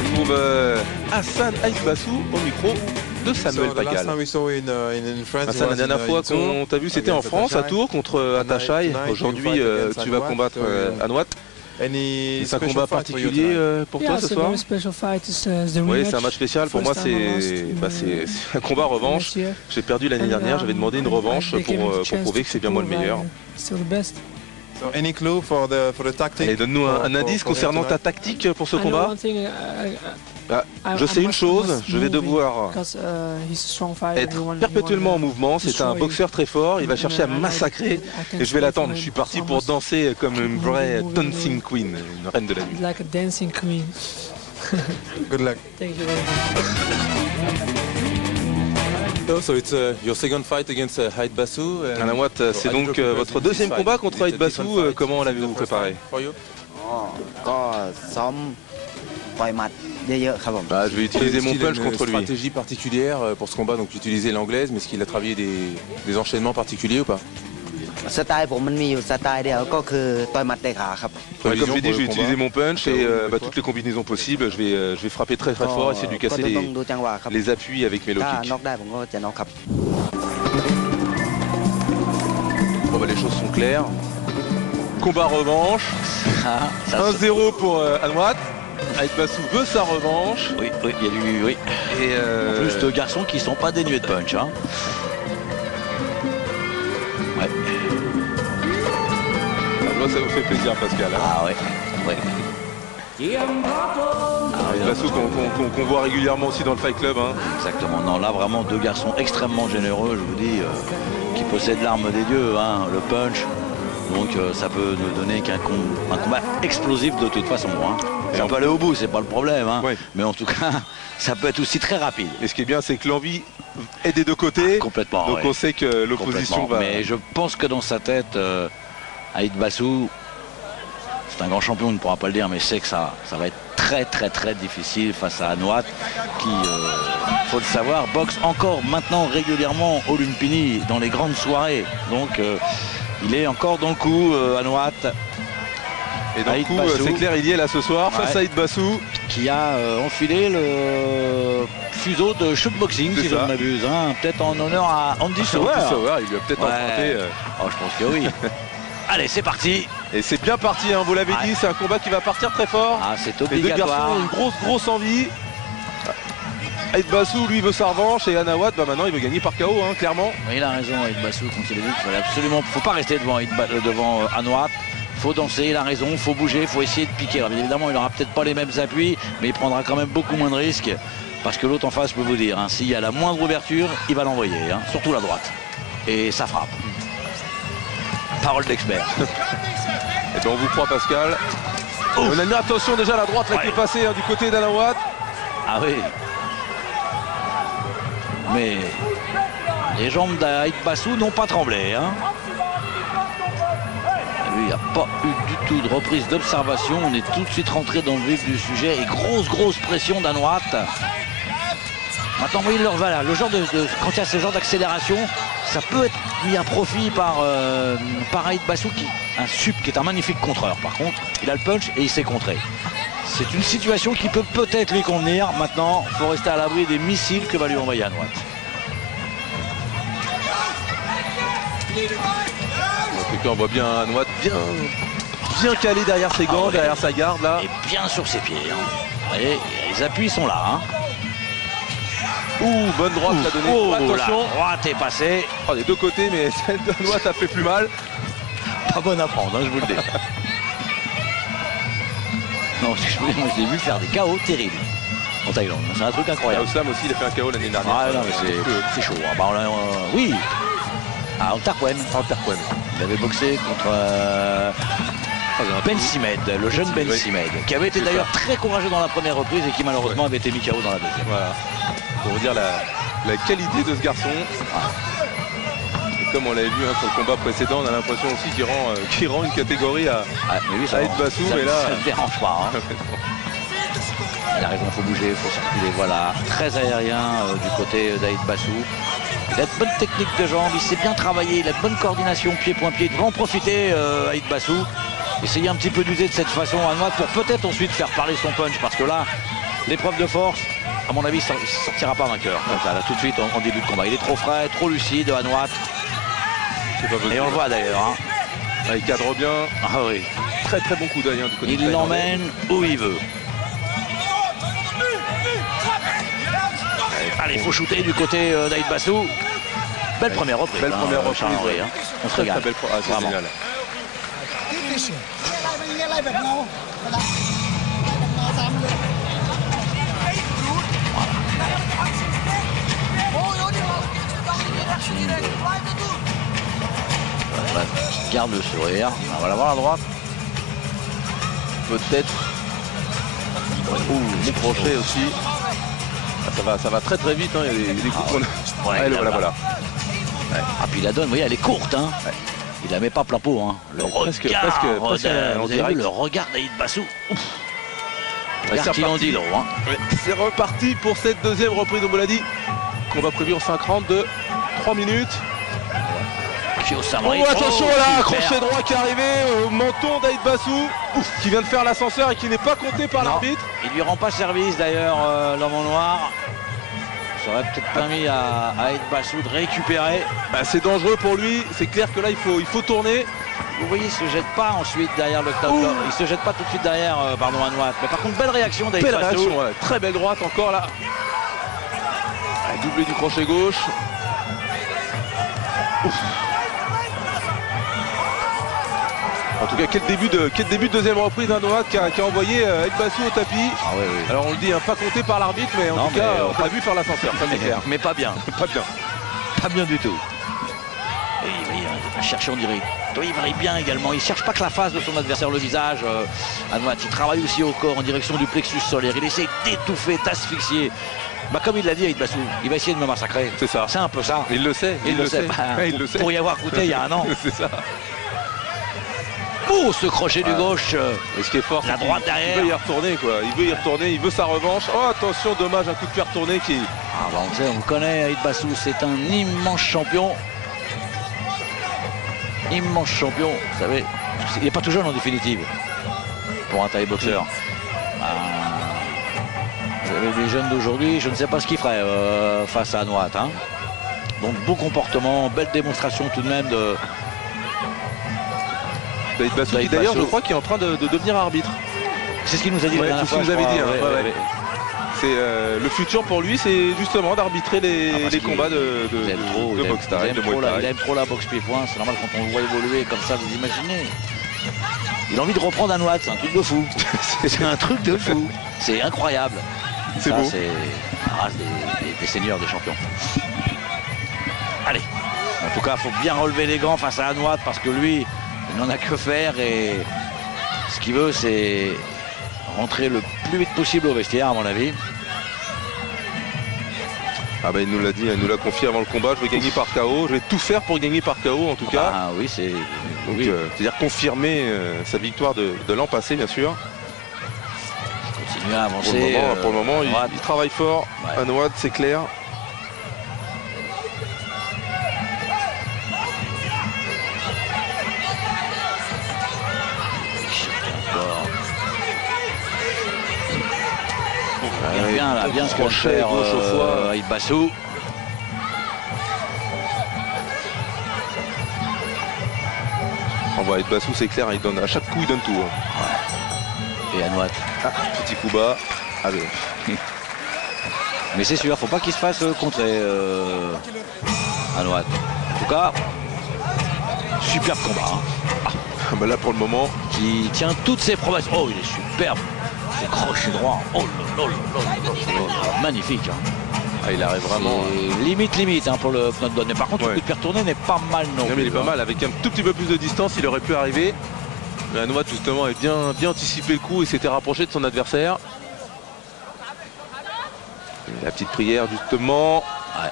retrouve Hassan Aït-Bassou au micro de Samuel Pagal. Hassan, la dernière fois qu'on t'a vu, c'était en France, à Tours, contre Atashai. Aujourd'hui, tu vas combattre Anouat. C'est un combat particulier pour toi ce soir? Oui, c'est un match spécial. Pour moi, c'est un combat revanche. J'ai perdu l'année dernière, j'avais demandé une revanche pour prouver que c'est bien moi le meilleur. Et donne-nous un indice concernant ta tactique pour ce combat. Je sais une chose, je vais devoir être perpétuellement en mouvement. C'est un boxeur très fort, il va chercher à massacrer et je vais l'attendre. Je suis parti pour danser comme une vraie dancing queen, une reine de la nuit. Like a dancing queen. Good luck. Thank you very much. So it's your second fight against Aït-Bassou. Anouat, c'est donc votre deuxième combat contre Aït-Bassou. Comment l'avez-vous préparé? Je vais utiliser mon punch contre lui. Une stratégie particulière pour ce combat, donc j'utilisais l'anglaise, mais est-ce qu'il a travaillé des enchaînements particuliers ou pas? Comme je l'ai dit, je vais utiliser mon punch et toutes les combinaisons possibles. Je vais frapper très fort, essayer de lui casser les appuis avec mes low kicks. Bon, les choses sont claires. Combat revanche. 1-0 pour Anouat. Aït-Bassou veut sa revanche. Oui, il y a du... Oui. Et en plus, deux garçons qui sont pas dénués de punch. Hein. Ouais. Ça vous fait plaisir, Pascal. Hein. Ah ouais. Aït-Bassou qu'on voit régulièrement aussi dans le Fight Club. Hein. Exactement. Non, là, vraiment, deux garçons extrêmement généreux, je vous dis, qui possèdent l'arme des dieux, hein, le punch. Donc ça peut nous donner qu'un combat explosif de toute façon. Hein. Et on peut aller au bout, c'est pas le problème. Hein. Ouais. Mais en tout cas, ça peut être aussi très rapide. Et ce qui est bien, c'est que l'envie est des deux côtés. Complètement. Donc on sait que l'opposition va... Mais je pense que dans sa tête, Aït-Bassou, c'est un grand champion, on ne pourra pas le dire, mais c'est que ça va être très difficile face à Anouat qui, faut le savoir, boxe encore maintenant régulièrement au Lumpini dans les grandes soirées. Donc il est encore dans le coup, Anouat. Et dans le coup, c'est clair, il y est là ce soir, face à Aït-Bassou. Qui a enfilé le fuseau de shootboxing, si je ne m'abuse. Hein. Peut-être en honneur à Andy Sauer. Il lui a peut-être emprunté. Oh, je pense que oui. Allez, c'est parti. Et c'est bien parti, hein, vous l'avez dit, c'est un combat qui va partir très fort. Ah, c'est obligatoire. Les deux garçons ont une grosse envie. Aït-Bassou, lui, veut sa revanche et Anouat, maintenant, il veut gagner par KO, hein, clairement. Oui, il a raison, Aït-Bassou, quand il a dit qu'il fallait absolument... Faut pas rester devant Anouat. Faut danser, il a raison, faut bouger, faut essayer de piquer. Alors, bien évidemment, il n'aura peut-être pas les mêmes appuis, mais il prendra quand même beaucoup moins de risques. Parce que l'autre en face peut vous dire, hein, s'il y a la moindre ouverture, il va l'envoyer, hein, surtout la droite. Et ça frappe. Parole d'expert. Et bien on vous croit, Pascal. On a une attention déjà à la droite là, qui est passée hein, du côté d'Anouat. Ah oui. Mais les jambes d'Aït-Bassou n'ont pas tremblé. Hein. Il n'y a pas eu du tout de reprise d'observation. On est tout de suite rentré dans le vif du sujet. Et grosse pression d'Anouat. Maintenant, oui, voilà, le genre quand il y a ce genre d'accélération, ça peut être mis à profit par Aït-Bassou, qui est un magnifique contreur. Par contre, il a le punch et il sait contrer. C'est une situation qui peut peut-être lui convenir. Maintenant, il faut rester à l'abri des missiles que va lui envoyer Anouat. On voit bien Anouat bien calé derrière ses gants, derrière sa garde là. Et bien sur ses pieds. Hein. Vous voyez, les appuis sont là. Hein. Bonne droite qu'a donné. Attention. La droite est passée. Oh, des deux côtés, mais celle d'Anouat a fait plus mal. Pas bonne à prendre, hein, je vous le dis. Non, moi je l'ai vu faire des KO terribles en Thaïlande. C'est un truc incroyable. Oslam aussi, il a fait un KO l'année dernière. Ah non, mais c'est chaud. Ah, bah, oui. À Antarquen. Il avait boxé contre Ben Simed, le jeune Ben Simed, qui avait été d'ailleurs très courageux dans la première reprise et qui malheureusement avait été mis KO dans la deuxième. Voilà. Pour vous dire la qualité de ce garçon. Et comme on l'avait vu hein, sur le combat précédent, on a l'impression aussi qu'il rend une catégorie à Aït-Bassou, mais là... Ça ne dérange pas. Hein. Il a raison, il faut bouger, il faut circuler. Voilà, très aérien du côté d'Aït-Bassou. Il a de bonnes techniques de jambes, il sait bien travailler, il a de bonne coordination pied-point-pied. Il devrait en profiter, Aït-Bassou. Essayer un petit peu d'user de cette façon Anouat pour peut-être ensuite faire parler son punch, parce que là, l'épreuve de force, à mon avis, il ne sortira pas vainqueur. Comme ça, là, tout de suite, en début de combat. Il est trop frais, trop lucide, Anouat. Et on le voit d'ailleurs. Hein. Ah, il cadre bien. Ah oui. Très très bon coup d'œil. Hein, il l'emmène où il veut. Allez, il faut shooter du côté d'Aïd Bassou. Belle première reprise. Belle première reprise. Hein. On se régale. Ah, c'est génial. Garde le sourire. On va l'avoir à droite. Peut-être. Ouh, crochet aussi. Ah, ça va très très vite. Hein. Il y a des coups qu'on a. Ouais, voilà. Ouais. Ah, puis la donne, vous voyez, elle est courte. Hein. Ouais. Il la met pas plein pot. Hein. Le presque, vous avez vu le regard d'Aïd Bassou. Regarde qu'il en dit long. Hein. Ouais. C'est reparti pour cette deuxième reprise de Boladi. Qu'on va prévu en 5 rounds de 3 minutes. Oh, attention là, crochet droit qui est arrivé au menton d'Aïd Bassou, qui vient de faire l'ascenseur et qui n'est pas compté par l'arbitre. Il lui rend pas service d'ailleurs, l'homme en noir. Ça aurait peut-être permis à Aïd Bassou de récupérer. Bah, c'est dangereux pour lui, c'est clair que là il faut tourner. Vous voyez, il se jette pas ensuite derrière le top. Il se jette pas tout de suite derrière, Anouat. Mais par contre, belle réaction d'Aïd Bassou. Belle réaction, ouais. Très belle droite encore là. Doublé du crochet gauche. Ouf. En tout cas, quel début de deuxième reprise d'Anouat qui a envoyé Aïd Bassou au tapis. Ah, oui. Alors on le dit, hein, pas compté par l'arbitre, mais en tout cas, on l'a vu faire l'ascenseur, ça m'éclaire. Mais pas bien. Pas bien. Pas bien du tout. Et il va chercher, on dirait. Il varie bien également. Il cherche pas que la face de son adversaire, le visage. Anouat, il travaille aussi au corps en direction du plexus solaire. Il essaie d'étouffer, d'asphyxier. Bah, comme il l'a dit Aïd Bassou, il va essayer de me massacrer. C'est ça. C'est un peu ça. Il le sait. Il le sait. Il le sait. Pour y avoir goûté il y a un an. C'est ça. Oh, ce crochet du gauche. Et ce qui est fort, la droite derrière. Il veut y retourner, quoi. Il veut y retourner, il veut sa revanche. Oh, attention, dommage, un coup de pied retourné qui. Ah, bah, on le connaît, Aïd Bassou, c'est un immense champion. Immense champion, vous savez. Il n'est pas tout jeune en définitive. Pour un taille boxeur. Les jeunes d'aujourd'hui, je ne sais pas ce qu'ils feraient face à Anouat. Hein. Donc beau comportement, belle démonstration tout de même de Aïd Bassou, qui d'ailleurs je crois qu'il est en train de devenir arbitre. C'est ce qu'il nous a dit la dernière fois. C'est ce qu'il nous avait dit. Ouais. C'est le futur pour lui, c'est justement d'arbitrer les combats de boxe taille, de Muay Thai. Il aime trop la boxe pied-point, c'est normal quand on le voit évoluer comme ça, vous imaginez. Il a envie de reprendre Anouat, c'est un truc de fou. C'est un truc de fou. C'est incroyable. C'est beau. C'est des seigneurs, des champions. Allez. En tout cas, il faut bien relever les gants face à Anouat parce que lui, il n'en a que faire et ce qu'il veut, c'est rentrer le plus vite possible au vestiaire, à mon avis. Ah bah il nous l'a dit, il nous l'a confié avant le combat, je vais gagner par KO, je vais tout faire pour gagner par KO en tout cas. Ah oui, c'est... C'est-à-dire confirmer sa victoire de l'an passé bien sûr. Continue à avancer. Pour le moment il travaille fort, ouais. Anouat, c'est clair. Bien ce qu'on fait Aïd Bassou. On voit Aïd Bassou, c'est clair, il donne, à chaque coup il donne tout. Hein. Ouais. Et Anouat. Petit coup bas. Allez. Mais c'est sûr, faut pas qu'il se fasse contrer Anouat. En tout cas, superbe combat. Hein. Bah là pour le moment. Qui tient toutes ses promesses. Oh, il est superbe. Ce crochet droit. Oh là là là. Magnifique. Hein. Ah, il arrive vraiment. Limite hein, pour le knockdown. Mais par contre, le coup de pied retourné n'est pas mal non plus. Mais il est pas mal. Avec un tout petit peu plus de distance, il aurait pu arriver. Mais Anouat justement a bien anticipé le coup et s'était rapproché de son adversaire. Et la petite prière justement. Ouais.